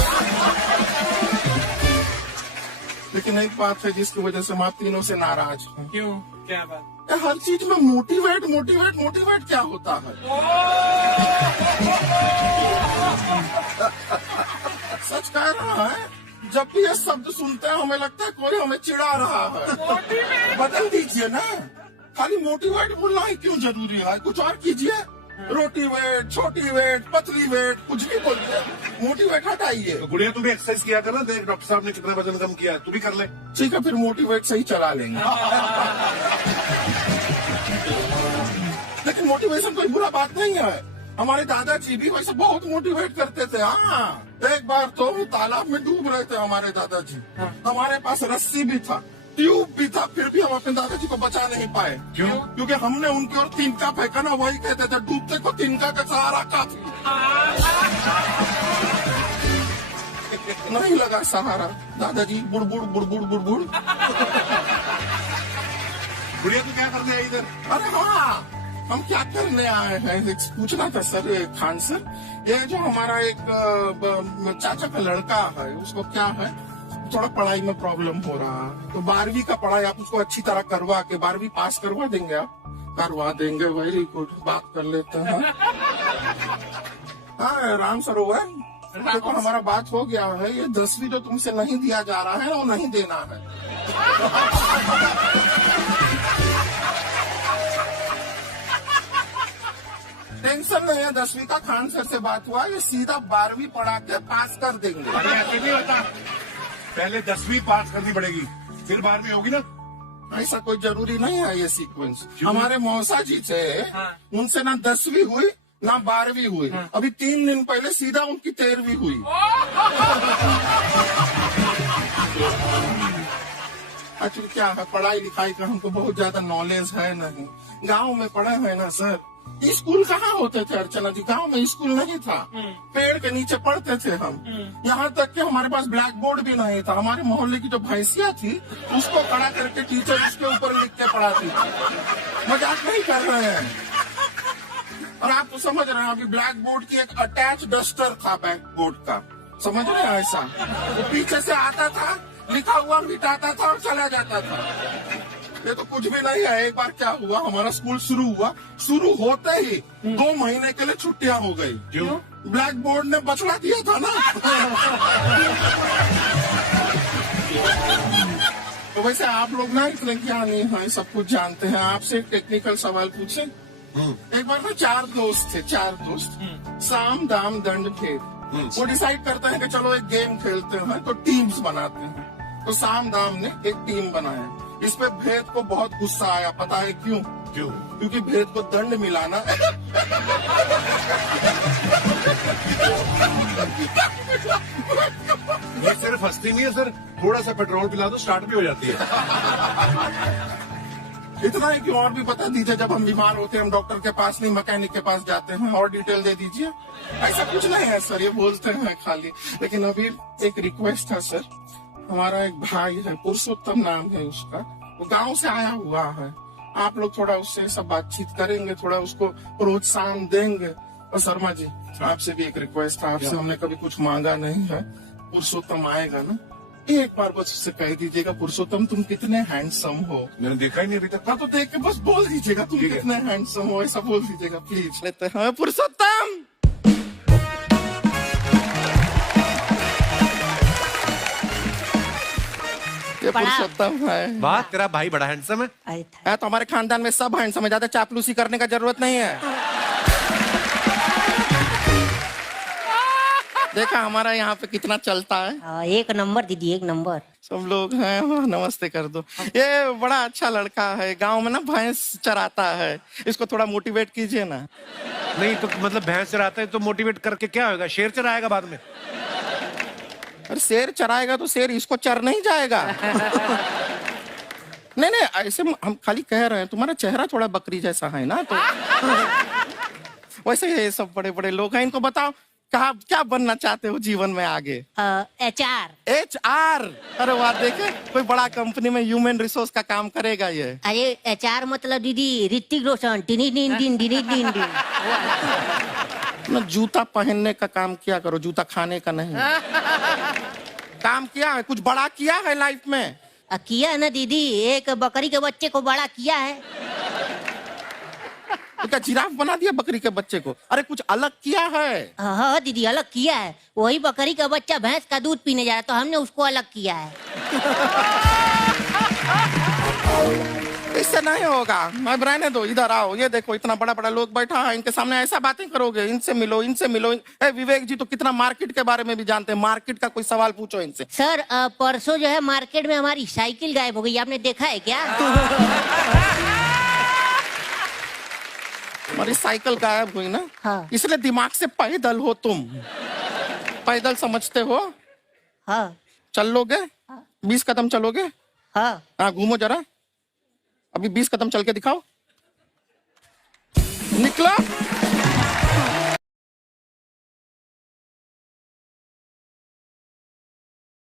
लेकिन एक बात है जिसकी वजह से हम आप तीनों से नाराज हैं। क्यों? क्या बात? हर चीज में मोटिवेट मोटिवेट मोटिवेट क्या होता है? सच कह रहा है, जब भी ये शब्द सुनते हैं हमें लगता है कोई हमें चिढ़ा रहा है। बदल दीजिए ना, खाली मोटिवेट बोलना ही क्यों जरूरी है? कुछ और कीजिए। रोटी वेट, छोटी वेट, पतली वेट, कुछ भी बोलिए, मोटी वेट हटाइए। तो गुड़िया तू भी एक्सरसाइज किया कर ना, देख डॉक्टर साहब ने कितना वजन कम किया है, तू भी कर ले। ठीक है, फिर मोटी वेट से ही चला लेंगे। लेकिन मोटिवेशन कोई बुरा बात नहीं है। हमारे दादाजी भी वैसे बहुत मोटिवेट करते थे। हाँ, एक बार तो तालाब में डूब रहे थे हमारे दादाजी। हमारे पास रस्सी भी था, ट्यूब भी था, फिर भी हम अपने दादाजी को बचा नहीं पाए। क्यों? क्योंकि हमने उनकी ओर तिनका फेंका ना, वही कहते थे डूबते को तिनका का सहारा काफी। नहीं लगा सहारा, दादाजी बुड़बुड़ बुड़बुड़ बुड़बुड़। गुड़िया तू क्या करने आई इधर? अरे हाँ, हम क्या करने आए हैं, एक पूछना था सर खान सर। ये जो हमारा एक चाचा का लड़का है, उसको क्या है, थोड़ा पढ़ाई में प्रॉब्लम हो रहा है, तो 12वीं का पढ़ाई आप उसको अच्छी तरह करवा के 12वीं पास करवा देंगे आप? करवा देंगे, वेरी गुड, बात कर लेते हैं। हाँ, राम सरोवर देखो, हमारा बात हो गया है। ये 10वीं जो तुमसे नहीं दिया जा रहा है वो नहीं देना है। टेंशन नहीं है, 10वीं का खान सर से बात हुआ, ये सीधा 12वीं पढ़ा के पास कर देंगे। अरे ऐसे नहीं होता, पहले 10वीं पास करनी पड़ेगी, फिर 12वीं होगी ना। ऐसा कोई जरूरी नहीं है ये सीक्वेंस। हमारे मौसा जी थे, उनसे ना 10वीं हुई ना 12वीं हुई। अभी 3 दिन पहले सीधा उनकी 13वीं हुई। एक्चुअली क्या है, पढ़ाई लिखाई का हमको बहुत ज्यादा नॉलेज है नहीं। गांव में पढ़े हैं ना सर। स्कूल कहाँ होते थे अर्चना जी, गांव में स्कूल नहीं था, पेड़ के नीचे पढ़ते थे हम। यहाँ तक कि हमारे पास ब्लैक बोर्ड भी नहीं था। हमारे मोहल्ले की जो भैंसिया थी, उसको खड़ा करके टीचर उसके ऊपर लिख के पढ़ाती थी। मजाक नहीं कर रहे हैं। और आप तो समझ रहे हैं, अभी ब्लैक बोर्ड की एक अटैच डस्टर था ब्लैक बोर्ड का, समझ रहे हैं ऐसा, वो पीछे से आता था, लिखा हुआ मिटाता था और चला जाता था। ये तो कुछ भी नहीं है। एक बार क्या हुआ, हमारा स्कूल शुरू हुआ, शुरू होते ही 2 महीने के लिए छुट्टियां हो गई। क्यों? ब्लैक बोर्ड ने बछड़ा दिया था ना। तो वैसे आप लोग ना इतने ज्ञानी हैं, सब कुछ जानते हैं। आपसे एक टेक्निकल सवाल पूछे। एक बार ना 4 दोस्त थे, 4 दोस्त, साम दाम दंड भेद। वो डिसाइड करते हैं कि चलो एक गेम खेलते हैं, तो टीम्स बनाते हैं। तो साम दाम ने एक टीम बनाया। इस पे भेद को बहुत गुस्सा आया, पता है क्यों? क्यों? क्योंकि भेद को दंड मिलाना ये सिर्फ हंसती नहीं है सर, थोड़ा सा पेट्रोल पिला दो स्टार्ट भी हो जाती है। इतना है कि और भी बता दीजिए, जब हम बीमार होते हैं हम डॉक्टर के पास नहीं मैकेनिक के पास जाते हैं, और डिटेल दे दीजिए। ऐसा कुछ नहीं है सर, ये बोलते हैं खाली। लेकिन अभी एक रिक्वेस्ट है सर, हमारा एक भाई है, पुरुषोत्तम नाम है उसका, वो गांव से आया हुआ है। आप लोग थोड़ा उससे सब बातचीत करेंगे, थोड़ा उसको प्रोत्साहन देंगे। और शर्मा जी, आपसे भी एक रिक्वेस्ट है, आपसे हमने कभी कुछ मांगा नहीं है। पुरुषोत्तम आएगा ना, एक बार बस उससे कह दीजिएगा, पुरुषोत्तम तुम कितने हैंडसम हो। मैंने देखा ही नहीं अभी तक। हाँ, तो देख के बस बोल दीजिएगा तुम ठीक है। कितने हैंडसम हो, ऐसा बोल दीजिएगा प्लीज। लेते हैं पुरुषोत्तम। ये पुरुषोत्तम है। वाह, तेरा भाई बड़ा हैंडसम है। है तो हमारे खानदान में सब हैंडसम है, ज्यादा चापलूसी करने का जरूरत नहीं है। देखा हमारा यहाँ पे कितना चलता है। 1 नंबर दीदी, 1 नंबर। सब लोग हैं, हाँ, नमस्ते कर दो। ये बड़ा अच्छा लड़का है, गांव में ना भैंस चराता है, इसको थोड़ा मोटिवेट कीजिए ना। नहीं तो मतलब भैंस चराता है तो मोटिवेट करके क्या होगा, शेर चराएगा बाद में? अरे शेर चराएगा तो शेर इसको चर नहीं जाएगा। नहीं नहीं, ऐसे हम खाली कह रहे हैं, तुम्हारा चेहरा थोड़ा बकरी जैसा है ना, तो वैसे ये सब बड़े बड़े लोग हैं। इनको बताओ कहा क्या बनना चाहते हो जीवन में आगे? HR। HR? अरे वाह, देखे कोई बड़ा कंपनी में ह्यूमन रिसोर्स का काम करेगा ये। अरे HR मतलब दीदी ऋतिक रोशन, टिनी दिन दिन दिनी दिन दिन। ना जूता पहनने का काम किया करो, जूता खाने का नहीं। काम किया है, कुछ बड़ा किया है लाइफ में? किया है ना दीदी, एक बकरी के बच्चे को बड़ा किया है। तो क्या जिराफ बना दिया बकरी के बच्चे को? अरे कुछ अलग किया है। हाँ दीदी, अलग किया है। वही बकरी का बच्चा भैंस का दूध पीने जा रहा है, तो हमने उसको अलग किया है। इससे नहीं होगा। अब रहने दो, इधर आओ, ये देखो इतना बड़ा बड़ा लोग बैठा है, इनके सामने ऐसा बातें करोगे, इनसे मिलो इनसे मिलो। ए, विवेक जी तो कितना मार्केट के बारे में भी जानते हैं, मार्केट का कोई सवाल पूछो इनसे। सर परसों जो है मार्केट में हमारी साइकिल गायब हो गई, आपने देखा है क्या? हमारी साइकिल गायब हुई ना, हाँ। इसलिए दिमाग से पैदल हो तुम, पैदल समझते हो। हाँ चल लोगे 20 कदम चलोगे? हाँ। हाँ घूमो जरा, अभी 20 कदम चल के दिखाओ। निकलो।